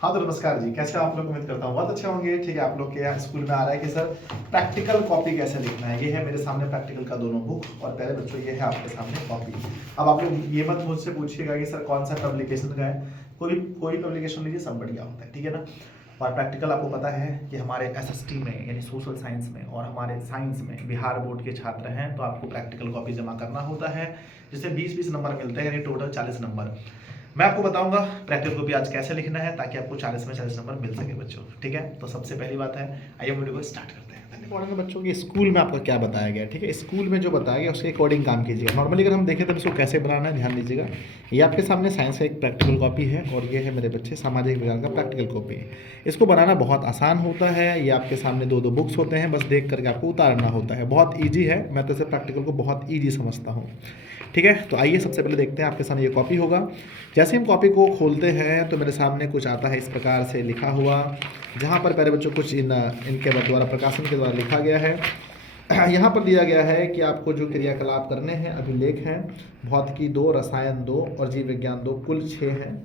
हाँ तो नमस्कार जी, कैसे आप लोग? उम्मीद करता हूँ बहुत अच्छे होंगे। ठीक है, आप लोग के यहाँ स्कूल में आ रहा है कि सर प्रैक्टिकल कॉपी कैसे लिखना है। ये है मेरे सामने प्रैक्टिकल का दोनों बुक और प्यारे बच्चों ये है आपके सामने कॉपी। अब आप लोग ये मत मुझसे पूछिएगा कि सर कौन सा पब्लिकेशन का है। कोई पब्लिकेशन लीजिए, सब बढ़िया होता है, ठीक है ना। और प्रैक्टिकल आपको पता है कि हमारे एसएसटी में यानी सोशल साइंस में और हमारे साइंस में बिहार बोर्ड के छात्र हैं तो आपको प्रैक्टिकल कॉपी जमा करना होता है, जिससे 20-20 नंबर मिलते हैं, यानी टोटल 40 नंबर। मैं आपको बताऊंगा प्रैक्टिकल कॉपी आज कैसे लिखना है ताकि आपको 40 में 40 नंबर मिल सके बच्चों। ठीक है, तो सबसे पहली बात है, आइए वीडियो को स्टार्ट करते हैं। पढ़ेंगे बच्चों की स्कूल में आपका क्या बताया गया है। ठीक है, स्कूल में जो बताया गया उसके अकॉर्डिंग काम कीजिएगा। नॉर्मली अगर हम देखें तो इसको कैसे बनाना है ध्यान दीजिएगा। ये आपके सामने साइंस का एक प्रैक्टिकल कॉपी है और ये है मेरे बच्चे सामाजिक विज्ञान का प्रैक्टिकल कॉपी है। इसको बनाना बहुत आसान होता है। ये आपके सामने दो दो बुक्स होते हैं, बस देख करके आपको उतारना होता है। बहुत ईजी है, मैं तो इसे प्रैक्टिकल को बहुत ईजी समझता हूँ। ठीक है, तो आइए सबसे पहले देखते हैं। आपके सामने ये कॉपी होगा। जैसे हम कॉपी को खोलते हैं तो मेरे सामने कुछ आता है इस प्रकार से लिखा हुआ, जहाँ पर प्यारे बच्चों कुछ इनके द्वारा प्रकाशन के द्वारा लिखा गया है। यहाँ पर दिया गया है कि आपको जो क्रियाकलाप करने हैं, अभिलेख हैं, भौतिकी 2, रसायन 2 और जीव विज्ञान 2, कुल 6 हैं।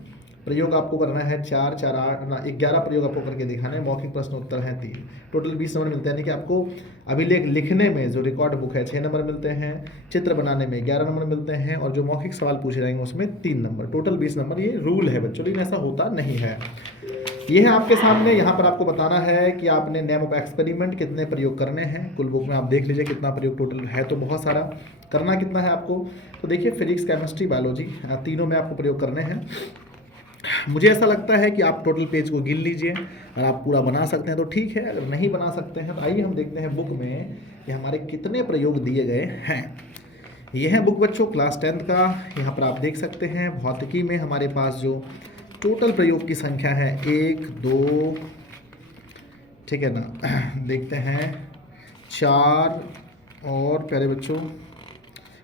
प्रयोग आपको करना है 4, 4, 8 ना 11 प्रयोग आपको करके दिखाने हैं। मौखिक प्रश्न उत्तर हैं 3, टोटल 20 नंबर मिलते हैं। यानी कि आपको अभिलेख लिखने में जो रिकॉर्ड बुक है 6 नंबर मिलते हैं, चित्र बनाने में 11 नंबर मिलते हैं और जो मौखिक सवाल पूछे जाएंगे उसमें 3 नंबर, टोटल 20 नंबर। ये रूल है बच्चों, लेकिन ऐसा होता नहीं है। ये है आपके सामने। यहाँ पर आपको बताना है कि आपने नेम ऑफ एक्सपेरिमेंट कितने प्रयोग करने हैं। कुल बुक में आप देख लीजिए कितना प्रयोग टोटल है, तो बहुत सारा। करना कितना है आपको, तो देखिए फिजिक्स, केमिस्ट्री, बायोलॉजी तीनों में आपको प्रयोग करने हैं। मुझे ऐसा लगता है कि आप टोटल पेज को गिन लीजिए। अगर आप पूरा बना सकते हैं तो ठीक है, अगर नहीं बना सकते हैं तो आइए हम देखते हैं बुक में कि हमारे कितने प्रयोग दिए गए हैं। यह है बुक बच्चों क्लास 10th का। यहाँ पर आप देख सकते हैं भौतिकी में हमारे पास जो टोटल प्रयोग की संख्या है 1, 2, ठीक है ना, देखते हैं 4 और प्यारे बच्चों,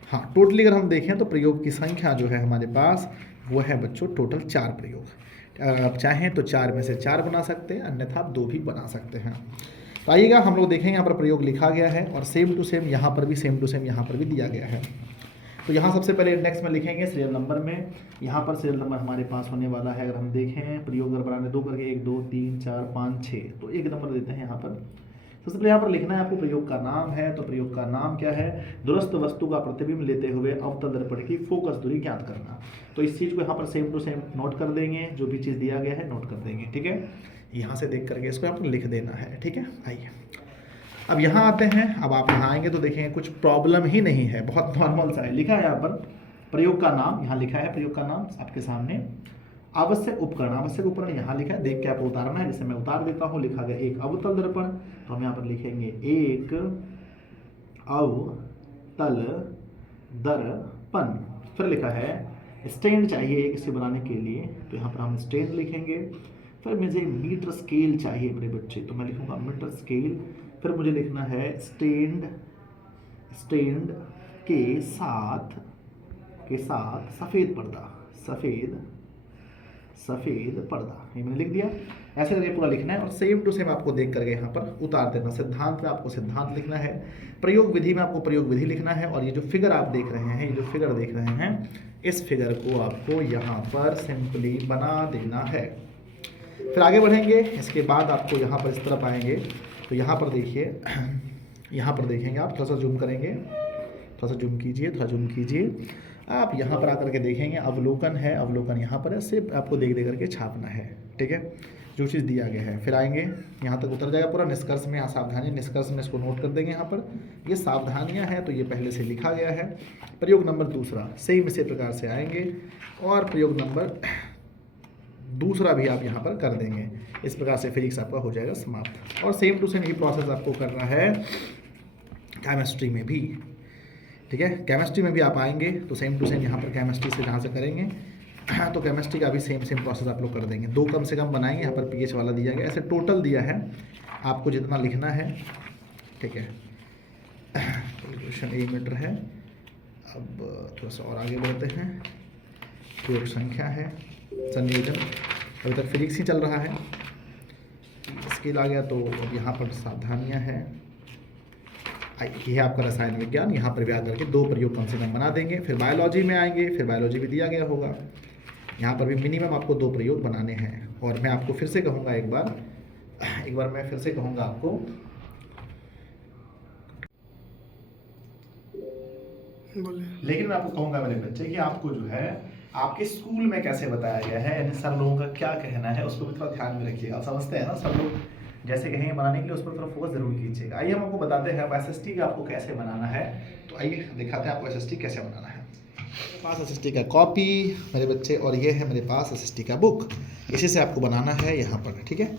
हाँ टोटली अगर हम देखें तो प्रयोग की संख्या जो है हमारे पास वो है बच्चों टोटल 4 प्रयोग। अगर आप चाहें तो 4 में से 4 बना सकते हैं, अन्यथा आप 2 भी बना सकते हैं। तो आइएगा हम लोग देखेंगे यहाँ पर प्रयोग लिखा गया है और सेम टू सेम यहाँ पर भी सेम टू सेम यहाँ पर भी दिया गया है। तो यहाँ सबसे पहले इंडेक्स में लिखेंगे सीरियल नंबर में। यहाँ पर सीरियल नंबर हमारे पास होने वाला है, अगर हम देखें प्रयोग अगर बनाने 2 करके 1, 2, 3, 4, 5, 6, तो 1 नंबर देते हैं यहाँ पर। सबसे पहले यहाँ पर लिखना है आपको प्रयोग का नाम है, तो प्रयोग का नाम क्या है, दूरस्थ वस्तु का प्रतिबिंब लेते हुए अवतल दर्पण की फोकस दूरी ज्ञात करना। तो इस चीज़ को यहाँ पर सेम टू सेम नोट कर देंगे, जो भी चीज़ दिया गया है नोट कर देंगे। ठीक है, यहाँ से देख करके इसको आपको लिख देना है। ठीक है, आइए अब यहाँ आते हैं। अब आप यहाँ आएंगे तो देखेंगे कुछ प्रॉब्लम ही नहीं है, बहुत नॉर्मल सा है। लिखा है यहाँ पर प्रयोग का नाम, यहाँ लिखा है प्रयोग का नाम आपके सामने। आवश्यक उपकरण, आवश्यक उपकरण यहाँ लिखा है, देख के आपको उतारना है। जैसे मैं उतार देता हूँ, लिखा गया एक अवतल दर्पण, तो हम यहाँ पर लिखेंगे एक अवतल दर्पण। फिर लिखा है स्टैंड चाहिए एक इसे बनाने के लिए, तो यहाँ पर हम स्टैंड लिखेंगे। फिर मुझे मीटर स्केल चाहिए मेरे बच्चे, तो मैं लिखूंगा मीटर स्केल। फिर मुझे लिखना है स्टैंड, स्टैंड के साथ सफ़ेद पर्दा, सफ़ेद पर्दा, ये मैंने लिख दिया। ऐसे करके पूरा लिखना है और सेम टू सेम आपको देख करके यहाँ पर उतार देना। सिद्धांत में आपको सिद्धांत लिखना है, प्रयोग विधि में आपको प्रयोग विधि लिखना है। और ये जो फिगर आप देख रहे हैं, ये जो फिगर देख रहे हैं, इस फिगर को आपको यहाँ पर सिंपली बना देना है। फिर आगे बढ़ेंगे, इसके बाद आपको यहाँ पर इस तरफ आएंगे तो यहाँ पर देखिए, यहाँ पर देखेंगे आप, थोड़ा सा जूम करेंगे, थोड़ा सा जूम कीजिए, थोड़ा जूम कीजिए। आप यहाँ पर आकर के देखेंगे अवलोकन है, अवलोकन यहाँ पर है, सिर्फ आपको देख देख करके छापना है। ठीक है, जो चीज़ दिया गया है। फिर आएंगे यहाँ तक उतर जाएगा पूरा। निष्कर्ष में सावधानी, निष्कर्ष में इसको नोट कर देंगे। यहाँ पर ये सावधानियाँ हैं तो ये पहले से लिखा गया है। प्रयोग नंबर दूसरा सेम इसी प्रकार से आएंगे और प्रयोग नंबर दूसरा भी आप यहाँ पर कर देंगे। इस प्रकार से फिजिक्स आपका हो जाएगा समाप्त। और सेम टू सेम ही प्रोसेस आपको करना है केमिस्ट्री में भी। ठीक है, केमिस्ट्री में भी आप आएंगे तो सेम टू सेम यहाँ पर केमिस्ट्री से जहाँ से करेंगे तो केमिस्ट्री का भी सेम प्रोसेस आप लोग कर देंगे। 2 कम से कम बनाएंगे। यहाँ पर पीएच वाला दिया गया, ऐसे टोटल दिया है आपको जितना लिखना है। ठीक है, क्वेश्चन 1 मीटर है। अब थोड़ा सा और आगे बढ़ते हैं। प्रयोग संख्या है, संयोजन, अभी तक फिजिक्स ही चल रहा है। स्केल आ गया तो यहाँ पर सावधानियाँ हैं। ये है आपका रसायन विज्ञान, यहाँ पर भी आकर के 2 प्रयोग कम से कम बना देंगे। फिर बायोलॉजी में आएंगे, फिर बायोलॉजी भी दिया गया होगा, यहाँ पर भी मिनिमम आपको 2 प्रयोग बनाने हैं। और मैं आपको फिर से कहूँगा एक बार मैं फिर से कहूँगा आपको, लेकिन मैं आपको कहूँगा मेरे बच्चे कि आपको जो है आपके स्कूल में कैसे बताया गया है, यानी सब लोगों का क्या कहना है, उसको भी थोड़ा ध्यान में रखिएगा। आप समझते हैं ना, सब लोग जैसे कहेंगे बनाने के लिए उस पर थोड़ा फोकस जरूर कीजिएगा। आइए हम आपको बताते हैं अब SST का आपको कैसे बनाना है। तो आइए दिखाते हैं आपको SST कैसे बनाना है। मेरे पास SST का कॉपी मेरे बच्चे, और ये है मेरे पास SST का बुक। इसी से आपको बनाना है यहाँ पर, ठीक है।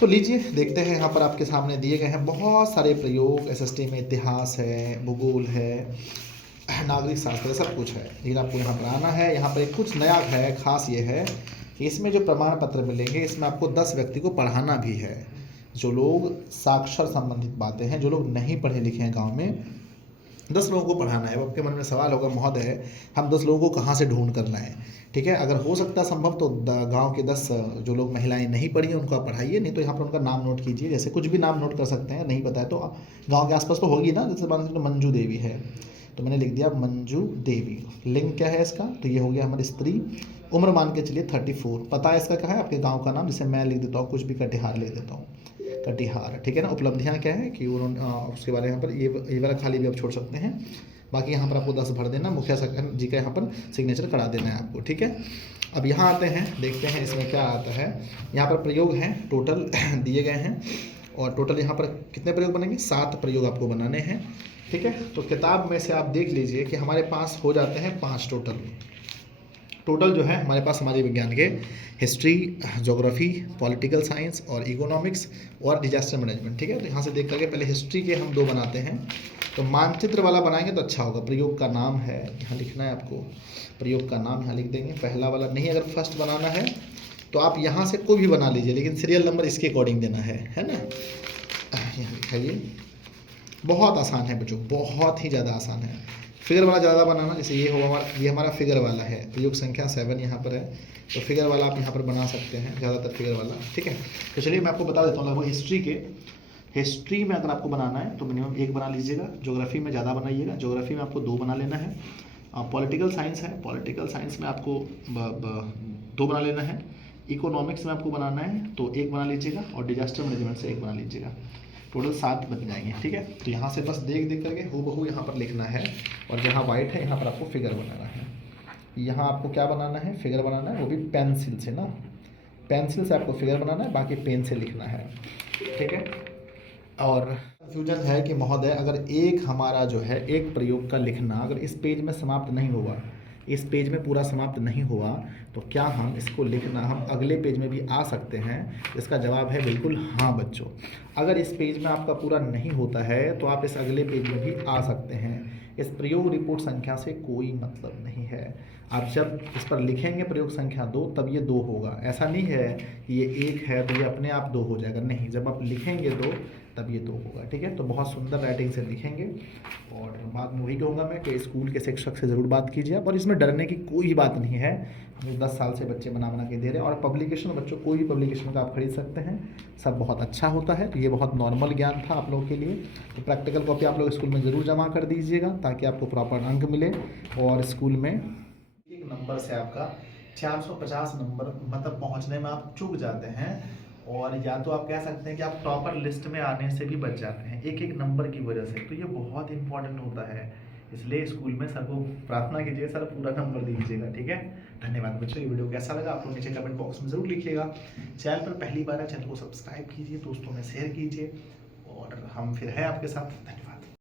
तो लीजिए देखते हैं, यहाँ पर आपके सामने दिए गए हैं बहुत सारे प्रयोग। SST में इतिहास है, भूगोल है, नागरिक शास्त्र, सब कुछ है। लेकिन आपको यहाँ पर आना है। यहाँ पर एक कुछ नया है, खास ये है कि इसमें जो प्रमाण पत्र मिलेंगे इसमें आपको 10 व्यक्ति को पढ़ाना भी है। जो लोग साक्षर संबंधित बातें हैं, जो लोग नहीं पढ़े लिखे हैं गांव में, 10 लोगों को पढ़ाना है। अब आपके मन में सवाल होगा महोदय हम 10 लोगों को कहाँ से ढूंढ कर लाएं, ठीक है। अगर हो सकता है संभव तो गांव के 10 जो लोग महिलाएं नहीं पढ़ी हैं उनको आप पढ़ाइए, नहीं तो यहाँ पर उनका नाम नोट कीजिए। जैसे कुछ भी नाम नोट कर सकते हैं, नहीं पता है तो गाँव के आसपास तो होगी ना। जैसे मान लीजिए मंजू देवी है तो मैंने लिख दिया मंजू देवी। लिंग क्या है इसका, तो ये हो गया हमारी स्त्री। उम्र मान के चलिए 34। पता है इसका क्या है, आपके गांव का नाम, जैसे मैं लिख देता हूँ कुछ भी, कटिहार लिख देता हूँ, कटिहार, ठीक है ना। उपलब्धियाँ क्या है कि उन्होंने उसके बारे में यहाँ पर ये वाला खाली भी आप छोड़ सकते हैं। बाकी यहाँ पर आपको 10 भर देना, मुखिया जी का यहाँ पर सिग्नेचर करा देना है आपको, ठीक है। अब यहाँ आते हैं, देखते हैं इसमें क्या आता है। यहाँ पर प्रयोग हैं टोटल दिए गए हैं, और टोटल यहाँ पर कितने प्रयोग बनेंगे, 7 प्रयोग आपको बनाने हैं, ठीक है। तो किताब में से आप देख लीजिए कि हमारे पास हो जाते हैं 5 टोटल जो है हमारे पास समाज विज्ञान के हिस्ट्री, ज्योग्राफी, पॉलिटिकल साइंस और इकोनॉमिक्स और डिजास्टर मैनेजमेंट, ठीक है। तो यहाँ से देख करके पहले हिस्ट्री के हम 2 बनाते हैं। तो मानचित्र वाला बनाएंगे तो अच्छा होगा। प्रयोग का नाम है, यहाँ लिखना है आपको, प्रयोग का नाम यहाँ लिख देंगे। पहला वाला नहीं, अगर फर्स्ट बनाना है तो आप यहाँ से कोई भी बना लीजिए, लेकिन सीरियल नंबर इसके अकॉर्डिंग देना है ना। यहाँ लिखाइए, बहुत आसान है बच्चों, बहुत ही ज़्यादा आसान है। फिगर वाला ज़्यादा बनाना, जैसे ये हमारा फिगर वाला है, प्रयोग संख्या 7 यहाँ पर है, तो फिगर वाला आप यहाँ पर बना सकते हैं, ज़्यादातर फिगर वाला, ठीक है। तो चलिए मैं आपको बता देता हूँ लगभग हिस्ट्री में अगर आपको बनाना है तो मिनिमम 1 बना लीजिएगा। ज्योग्राफी में ज़्यादा बनाइएगा, ज्योग्राफी में आपको 2 बना लेना है। पॉलिटिकल साइंस है, पॉलिटिकल साइंस में आपको 2 बना लेना है। इकोनॉमिक्स में आपको बनाना है तो 1 बना लीजिएगा, और डिजास्टर मैनेजमेंट से 1 बना लीजिएगा। टोटल 7 बन जाएंगे, ठीक है। तो यहाँ से बस देख करके हूबहू यहाँ पर लिखना है, और जहाँ वाइट है यहाँ पर आपको फिगर बनाना है। यहाँ आपको क्या बनाना है, फिगर बनाना है, वो भी पेंसिल से ना, पेंसिल से आपको फिगर बनाना है, बाकी पेन से लिखना है, ठीक है। और कंफ्यूजन है कि महोदय अगर एक हमारा जो है एक प्रयोग का लिखना अगर इस पेज में समाप्त नहीं हुआ, इस पेज में पूरा समाप्त नहीं हुआ, तो क्या हम इसको लिखना हम अगले पेज में भी आ सकते हैं? इसका जवाब है बिल्कुल हाँ बच्चों। अगर इस पेज में आपका पूरा नहीं होता है तो आप इस अगले पेज में भी आ सकते हैं। इस प्रयोग रिपोर्ट संख्या से कोई मतलब नहीं है। आप जब इस पर लिखेंगे प्रयोग संख्या 2 तब ये 2 होगा। ऐसा नहीं है कि ये 1 है तो ये अपने आप 2 हो जाएगा, नहीं, जब आप लिखेंगे 2 तब ये 2 होगा, ठीक है। तो बहुत सुंदर राइटिंग से लिखेंगे, और बाद में वही कहूँगा मैं कि स्कूल के शिक्षक से ज़रूर बात कीजिए आप, और इसमें डरने की कोई बात नहीं है। हम 10 साल से बच्चे बना के दे रहे हैं, और पब्लिकेशन बच्चों कोई भी पब्लिकेशन का आप खरीद सकते हैं, सब बहुत अच्छा होता है। तो ये बहुत नॉर्मल ज्ञान था आप लोगों के लिए। तो प्रैक्टिकल कॉपी आप लोग स्कूल में ज़रूर जमा कर दीजिएगा ताकि आपको प्रॉपर अंक मिले, और स्कूल में एक नंबर से आपका 450 नंबर मतलब पहुँचने में आप चूक जाते हैं, और या तो आप कह सकते हैं कि आप टॉपर लिस्ट में आने से भी बच जाते हैं एक एक नंबर की वजह से। तो ये बहुत इंपॉर्टेंट होता है, इसलिए स्कूल में सर को प्रार्थना कीजिए सर पूरा नंबर दीजिएगा, ठीक है। धन्यवाद बच्चों। ये वीडियो कैसा लगा आप लोग नीचे कमेंट बॉक्स में ज़रूर लिखिएगा। चैनल पर पहली बार है, चैनल को सब्सक्राइब कीजिए, दोस्तों में शेयर कीजिए, और हम फिर हैं आपके साथ। धन्यवाद।